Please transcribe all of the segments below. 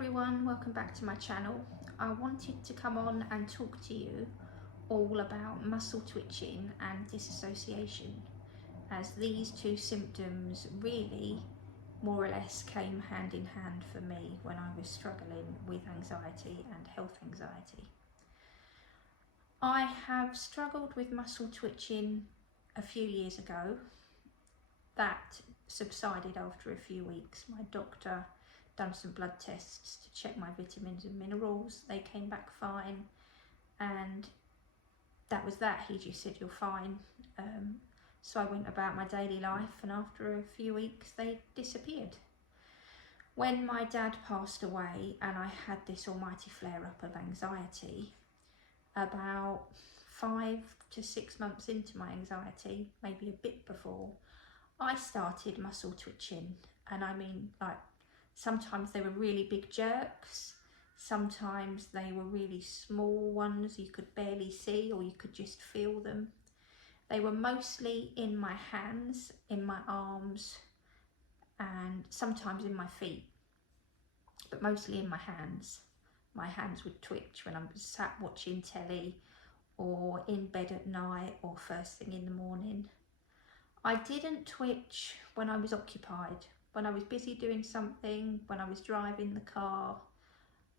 everyone, welcome back to my channel. I wanted to come on and talk to you all about muscle twitching and disassociation, as these two symptoms really more or less came hand in hand for me when I was struggling with anxiety and health anxiety. I have struggled with muscle twitching a few years ago. That subsided after a few weeks. My doctor done some blood tests to check my vitamins and minerals. They came back fine, and that was that. He just said, you're fine. So I went about my daily life, and after a few weeks they disappeared. When my dad passed away and I had this almighty flare-up of anxiety, about 5 to 6 months into my anxiety, maybe a bit before, I started muscle twitching. And I mean, like, sometimes they were really big jerks, sometimes they were really small ones you could barely see or you could just feel them. They were mostly in my hands, in my arms, and sometimes in my feet, but mostly in my hands. My hands would twitch when I was sat watching telly or in bed at night or first thing in the morning. I didn't twitch when I was occupied. When I was busy doing something, when I was driving the car,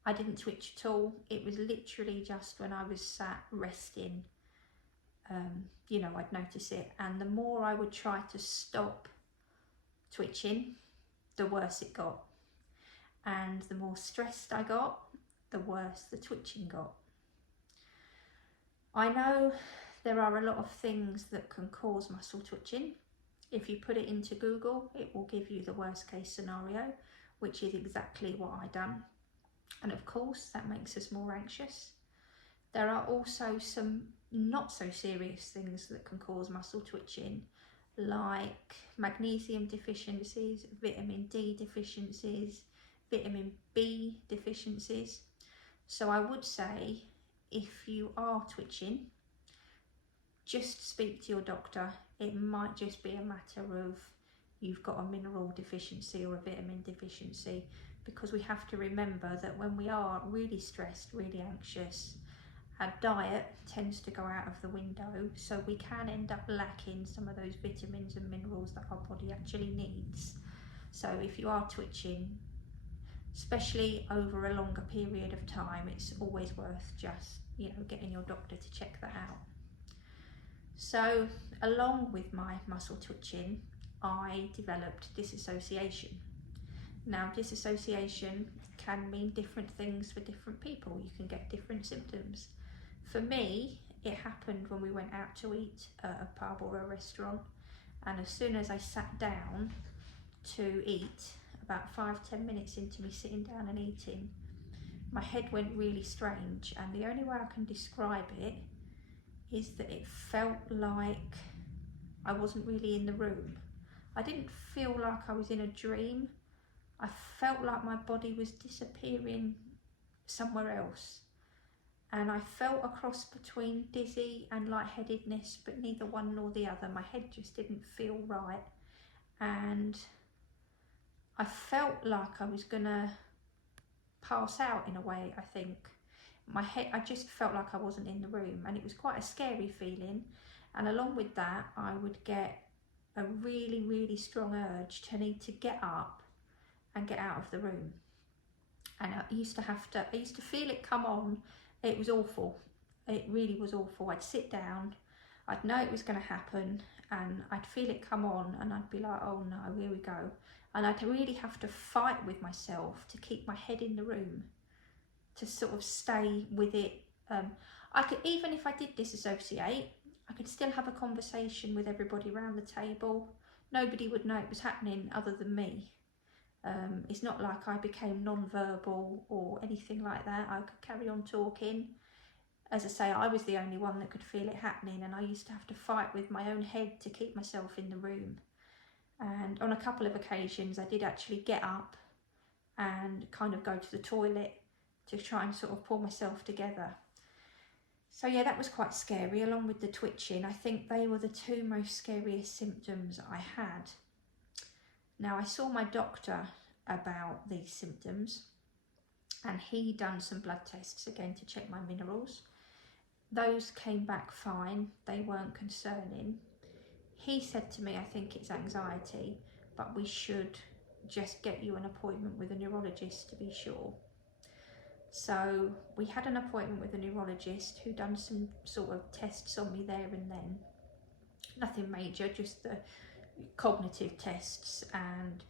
I didn't twitch at all. It was literally just when I was sat resting, I'd notice it. And the more I would try to stop twitching, the worse it got. And the more stressed I got, the worse the twitching got. I know there are a lot of things that can cause muscle twitching. If you put it into Google, it will give you the worst case scenario, which is exactly what I done. And of course, that makes us more anxious. There are also some not so serious things that can cause muscle twitching, like magnesium deficiencies, vitamin D deficiencies, vitamin B deficiencies. So I would say, if you are twitching, just speak to your doctor. It might just be a matter of you've got a mineral deficiency or a vitamin deficiency, because we have to remember that when we are really stressed, really anxious, our diet tends to go out of the window, so we can end up lacking some of those vitamins and minerals that our body actually needs. So if you are twitching, especially over a longer period of time, it's always worth just getting your doctor to check that out. So along with my muscle twitching, I developed disassociation. Now, disassociation can mean different things for different people. You can get different symptoms. For me, it happened when we went out to eat at a pub or a restaurant, and as soon as I sat down to eat, about 5-10 minutes into me sitting down and eating, my head went really strange, and the only way I can describe it is that it felt like I wasn't really in the room. I didn't feel like I was in a dream. I felt like my body was disappearing somewhere else. And I felt a cross between dizzy and lightheadedness, but neither one nor the other. My head just didn't feel right. And I felt like I was gonna pass out in a way, I think. My head, I just felt like I wasn't in the room, and it was quite a scary feeling. And along with that, I would get a really, really strong urge to need to get up and get out of the room. And I used to feel it come on. It was awful. It really was awful. I'd sit down, I'd know it was going to happen, and I'd feel it come on, and I'd be like, oh no, here we go. And I'd really have to fight with myself to keep my head in the room, to sort of stay with it. I could, even if I did disassociate, I could still have a conversation with everybody around the table. Nobody would know it was happening other than me. It's not like I became non-verbal or anything like that. I could carry on talking. As I say, I was the only one that could feel it happening, and I used to have to fight with my own head to keep myself in the room. And on a couple of occasions, I did actually get up and kind of go to the toilet to try and sort of pull myself together. So yeah, that was quite scary, along with the twitching. I think they were the two most scariest symptoms I had. Now, I saw my doctor about these symptoms, and he done some blood tests again to check my minerals. Those came back fine, they weren't concerning. He said to me, I think it's anxiety, but we should just get you an appointment with a neurologist to be sure. So we had an appointment with a neurologist who done some sort of tests on me there and then. Nothing major, just the cognitive tests, and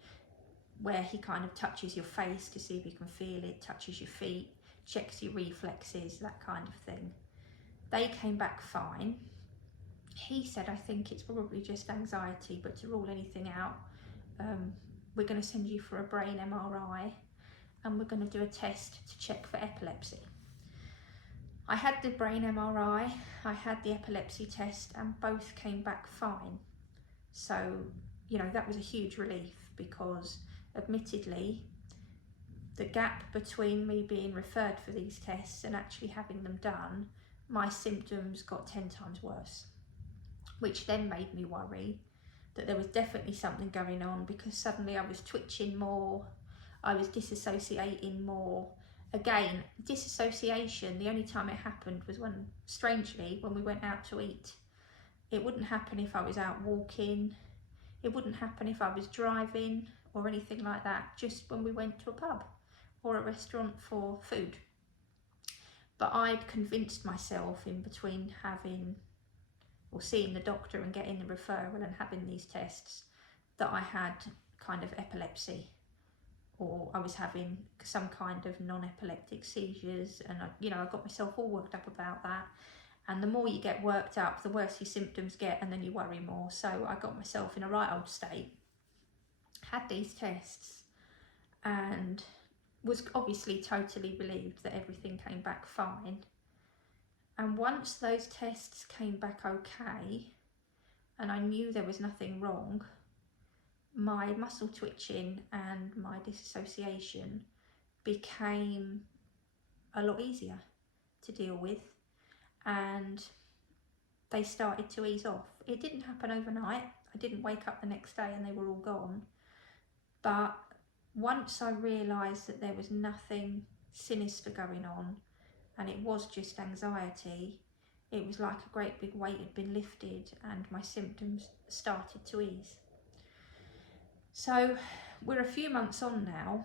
where he kind of touches your face to see if you can feel it, touches your feet, checks your reflexes, that kind of thing. They came back fine. He said, I think it's probably just anxiety, but to rule anything out, we're going to send you for a brain MRI, and we're going to do a test to check for epilepsy. I had the brain MRI, I had the epilepsy test, and both came back fine. So, you know, that was a huge relief, because admittedly, the gap between me being referred for these tests and actually having them done, my symptoms got 10 times worse, which then made me worry that there was definitely something going on, because suddenly I was twitching more, I was disassociating more. Again, disassociation, the only time it happened was when, strangely, when we went out to eat. It wouldn't happen if I was out walking, it wouldn't happen if I was driving or anything like that, just when we went to a pub or a restaurant for food. But I'd convinced myself in between having or seeing the doctor and getting the referral and having these tests that I had kind of epilepsy, or I was having some kind of non-epileptic seizures, and I got myself all worked up about that. And the more you get worked up, the worse your symptoms get, and then you worry more. So I got myself in a right old state, had these tests, and was obviously totally relieved that everything came back fine. And once those tests came back okay, and I knew there was nothing wrong, my muscle twitching and my disassociation became a lot easier to deal with, and they started to ease off. It didn't happen overnight. I didn't wake up the next day and they were all gone. But once I realised that there was nothing sinister going on and it was just anxiety, it was like a great big weight had been lifted and my symptoms started to ease. So we're a few months on now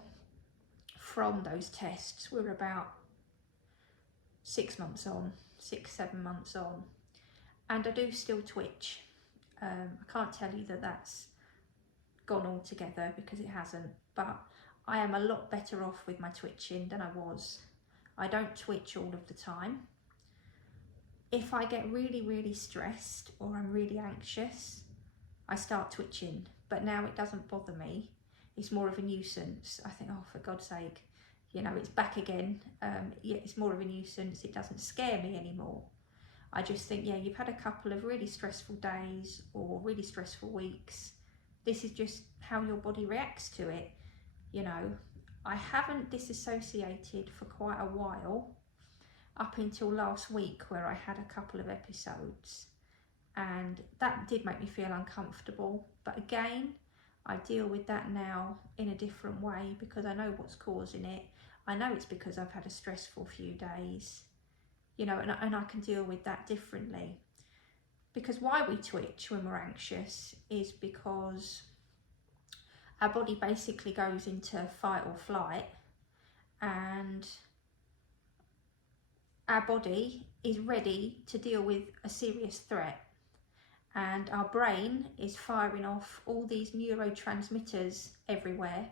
from those tests. We're about 6 months on, 6-7 months on, and I do still twitch. I can't tell you that that's gone altogether, because it hasn't, but I am a lot better off with my twitching than I was. I don't twitch all of the time. If I get really, really stressed or I'm really anxious, I start twitching, but now it doesn't bother me. It's more of a nuisance. I think, oh, for God's sake, it's back again. Yeah, it's more of a nuisance. It doesn't scare me anymore. I just think, yeah, you've had a couple of really stressful days or really stressful weeks. This is just how your body reacts to it. I haven't disassociated for quite a while, up until last week, where I had a couple of episodes, and that did make me feel uncomfortable. But again, I deal with that now in a different way, because I know what's causing it. I know it's because I've had a stressful few days, and I can deal with that differently. Because why we twitch when we're anxious is because our body basically goes into fight or flight, and our body is ready to deal with a serious threat. And our brain is firing off all these neurotransmitters everywhere,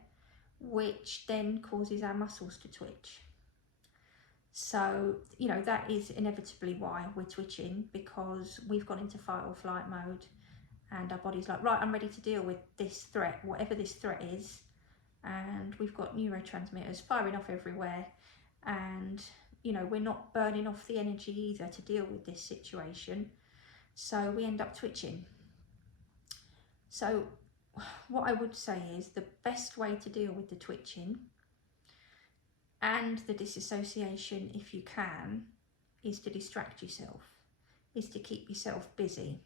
which then causes our muscles to twitch. So, that is inevitably why we're twitching, because we've gone into fight or flight mode, and our body's like, right, I'm ready to deal with this threat, whatever this threat is. And we've got neurotransmitters firing off everywhere, and we're not burning off the energy either to deal with this situation. So we end up twitching. So what I would say is the best way to deal with the twitching and the disassociation, if you can, is to distract yourself, is to keep yourself busy.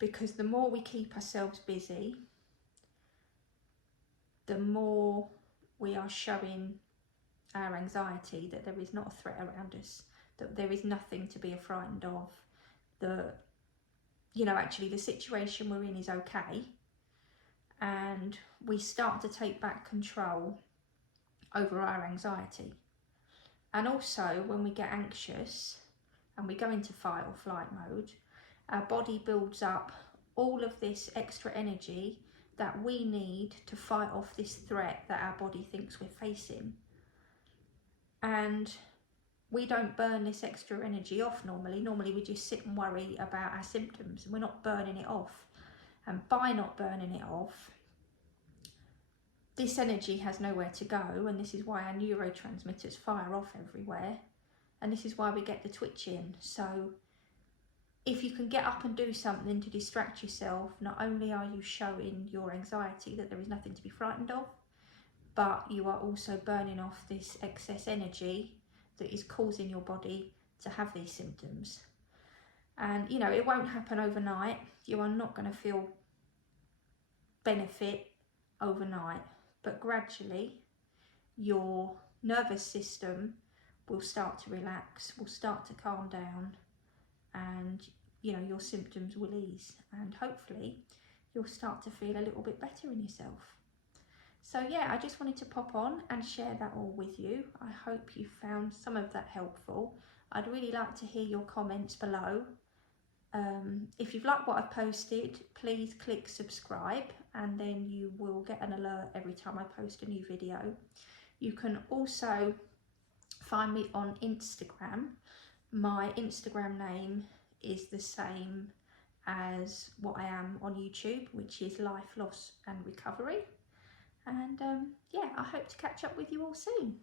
Because the more we keep ourselves busy, the more we are showing our anxiety that there is not a threat around us, that there is nothing to be frightened of, that, you know, actually the situation we're in is okay, and we start to take back control over our anxiety. And also when we get anxious and we go into fight or flight mode, our body builds up all of this extra energy that we need to fight off this threat that our body thinks we're facing. And we don't burn this extra energy off normally. Normally we just sit and worry about our symptoms, and we're not burning it off. And by not burning it off, this energy has nowhere to go, and this is why our neurotransmitters fire off everywhere, and this is why we get the twitching. So if you can get up and do something to distract yourself, not only are you showing your anxiety that there is nothing to be frightened of, but you are also burning off this excess energy that is causing your body to have these symptoms. And, you know, it won't happen overnight. You are not going to feel benefit overnight, but gradually your nervous system will start to relax, will start to calm down, and, you know, your symptoms will ease, and hopefully you'll start to feel a little bit better in yourself. So yeah, I just wanted to pop on and share that all with you. I hope you found some of that helpful. I'd really like to hear your comments below. If you've liked what I've posted, please click subscribe, and then you will get an alert every time I post a new video. You can also find me on Instagram. My Instagram name is the same as what I am on YouTube, which is Life, Loss and Recovery. And yeah, I hope to catch up with you all soon.